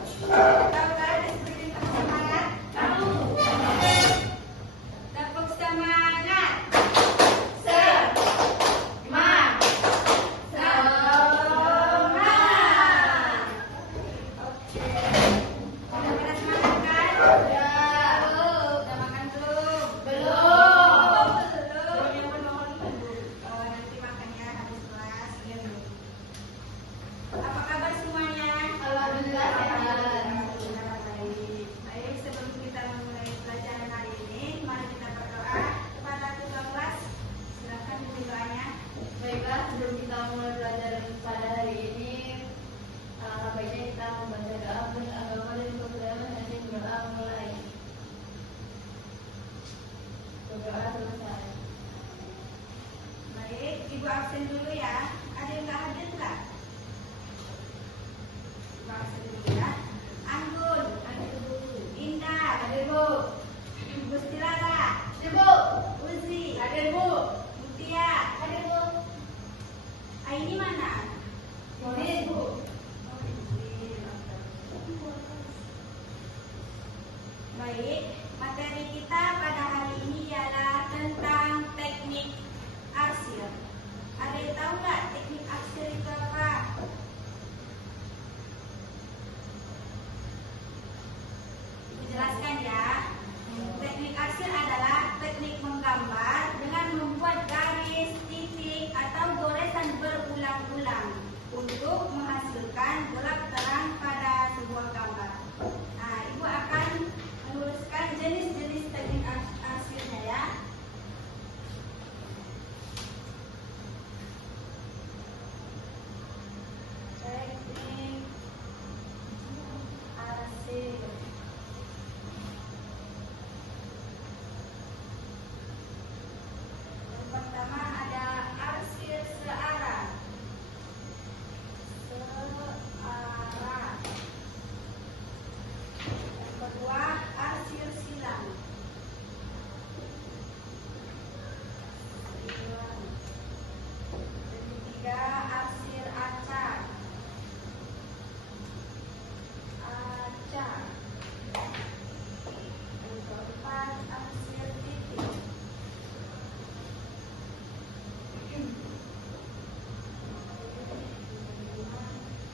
Tahu kan disiplin tepuk semangat? Tahu. Tepuk semangat. Sebelum kita mulai pelajaran pada hari ini, baiknya kita membaca doa beragama dan keberagaman hanya doa mulai. Doa selesai. Baik, Ibu absen dulu ya. Ada yang nggak hadir nggak? Ibu absen dulu ya. Anggun, hadir Bu. Indah, hadir Bu. Gusti Lala, Hadir Bu. Uzi, Hadir Bu. Mutia, Hadir Bu. Aini mana? Ini Bu. Baik, materi kita pada hari ini ialah tentang teknik arsir. Ada yang tahu nggak teknik arsir itu apa? Dijelaskan ya. Teknik arsir adalah teknik menggambar dengan membuat garis, titik, atau goresan berulang-ulang untuk menghasilkan gelap terang pada sebuah gambar. Nah, Ibu akan meluruskan jenis-jenis teknik arsirnya ya. Teknik arsir. Yang pertama ada arsir searah. Yang kedua arsir silang. Yang ketiga arsir acak. Yang keempat arsir titik.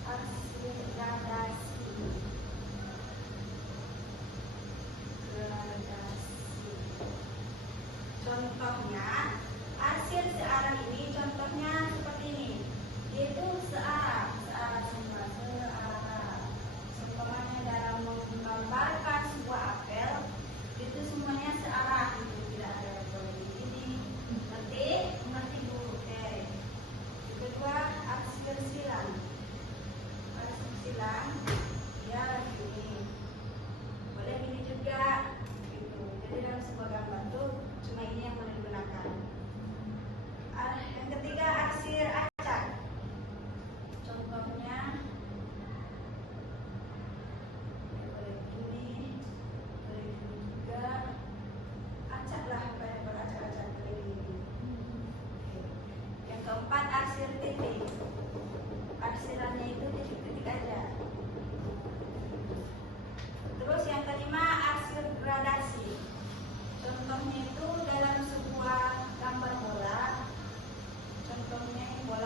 Arsir gradasi. Contohnya, arsir searah ini contohnya seperti ini, yaitu searah semua searah. Seumpamanya dalam menggambarkan sebuah apel, itu semuanya searah, itu tidak ada yang ini. Mengerti Bu? Oke. Yang kedua, arsir silang. Arsir silang, ya ini. Boleh ini juga. Gitu. Jadi dalam sebuah gambar tuh cuma ini yang boleh digunakan. Yang ketiga arsir acak. Contohnya boleh ini, boleh ini juga. Acak lah, kayak beracak-acak ini. Yang keempat arsir titik. Arsirannya itu titik-titik aja. Terus yang kelima arsir gradasi. Contohnya itu dalam sebuah gambar bola. Contohnya bola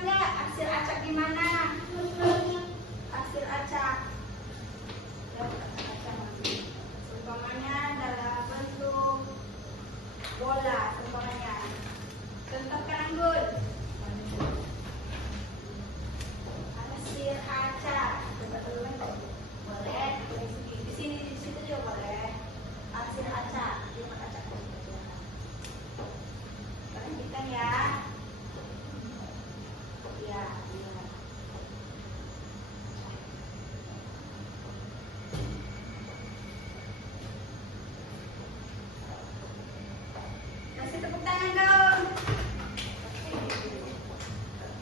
nggak arsir acak gimana? Arsir acak. Umpamanya dalam bentuk bola, umpamanya. Contohkan Anggun. Arsir acak. Coba teman boleh di sini di situ juga boleh. Arsir acak, dia acak. Perhatikan ya. Ya, ya. Kasih tepuk tangan dong.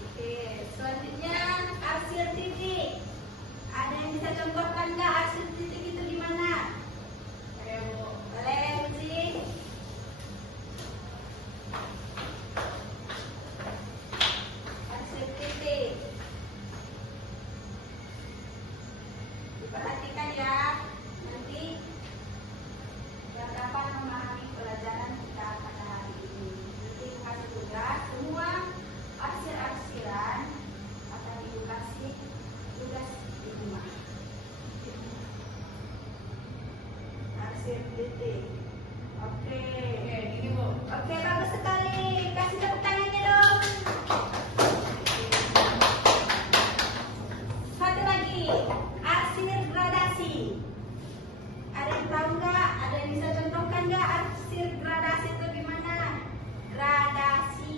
Oke, selanjutnya arsir titik. Ada yang bisa contohkan nggak arsir titik itu gimana? Boleh, Putri? Arsir titik. Diperhatikan ya. Nanti biar dapat memahami pelajaran kita pada hari ini. Nanti kasih tugas semua arsir-arsiran akan ibu kasih tugas di rumah. Arsir titik. Oke. Gini Bu. Oke, bagus sekali. Kasih tepuk tangannya dong. Satu lagi, arsir gradasi. Ada yang tahu nggak? Ada yang bisa contohkan nggak arsir gradasi itu gimana? Gradasi.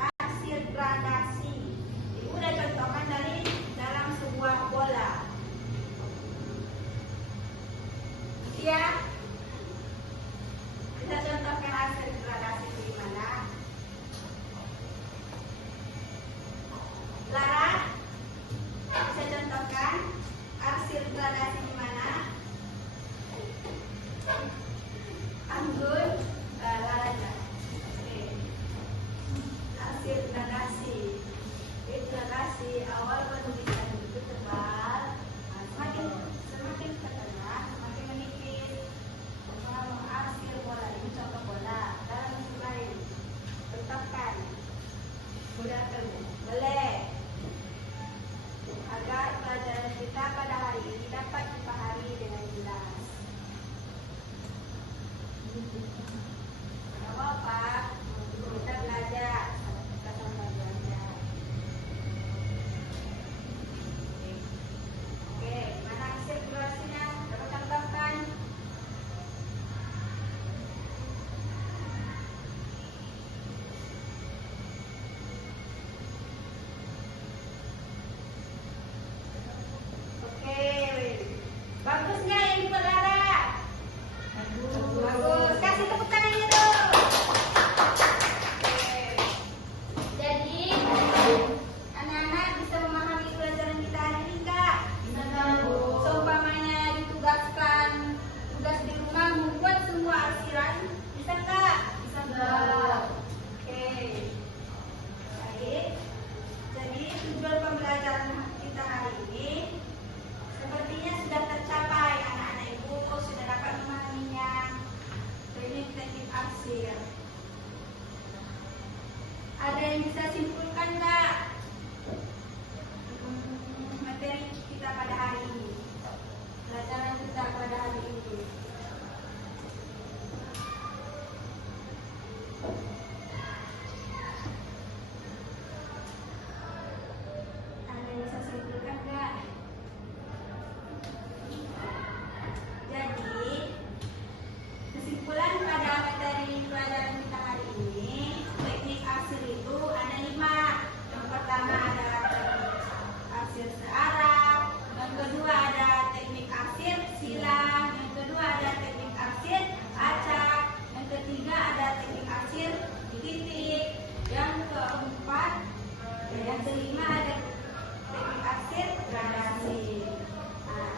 Arsir gradasi. Ibu udah contohkan dari dalam sebuah bola. Ya. Kita contohkan arsir gradasi itu gimana? Lara, bisa contohkan arsir gradasi gimana? Anggun, Lara aja. Oke. Arsir gradasi. Gradasi awal penulisan itu tebal. Semakin terkenal, semakin menipis. Arsir bola ini contoh bola. Dalam bentuk lain. Contohkan. Mudahkan Bu. Boleh. Agar pelajaran kita pada hari ini dapat dipahami dengan jelas. Tidak apa-apa, kita belajar. Kita sama belajar. Oke, mana arsir gradasinya? Coba contohkan. Oke, bagus nggak yang dibuat Lara? Bagus, kasih tepuk tangannya dong. Oke. Jadi anak-anak bisa memahami pelajaran kita hari ini nggak? Bisa tahu. Seumpamanya ditugaskan tugas di rumah membuat semua arsiran, bisa nggak? Bisa nggak? Oke. Baik. Jadi tujuan pembelajaran kita hari ini sepertinya sudah tercapai. Anak-anak ibu sudah dapat memahaminya. Teknik-teknik arsir. Ada yang bisa simpulkan nggak materi kita pada hari ini? Pelajaran kita pada hari ini. Ada yang bisa simpulkan nggak? Jadi kesimpulan pada materi pelajaran kita hari ini, teknik arsir itu ada 5. Yang pertama ada teknik arsir searah, yang kedua ada teknik arsir silang, yang kedua ada teknik arsir acak, yang ketiga ada teknik arsir titik, yang keempat yang kelima ada teknik arsir gradasi. Nah,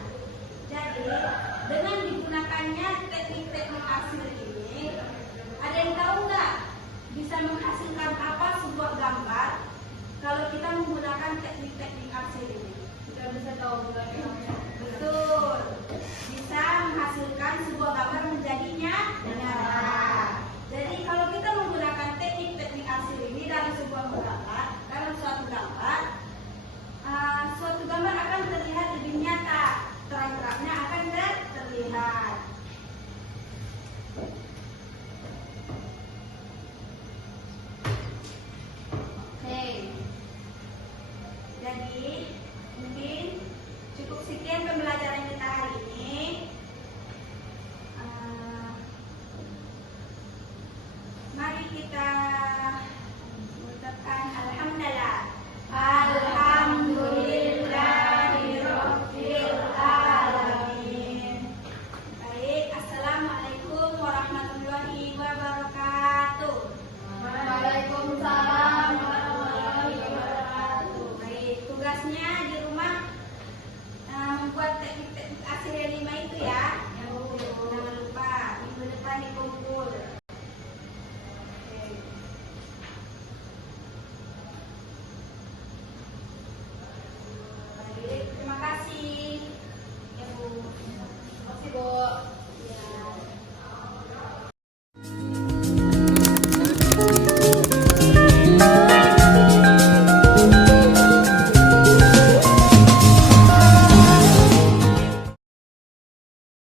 jadi dengan digunakannya teknik-teknik arsir ini, ada yang tahu nggak bisa menghasilkan apa sebuah gambar kalau kita menggunakan teknik-teknik arsir ini? Kita bisa tahu bulannya. Betul, bisa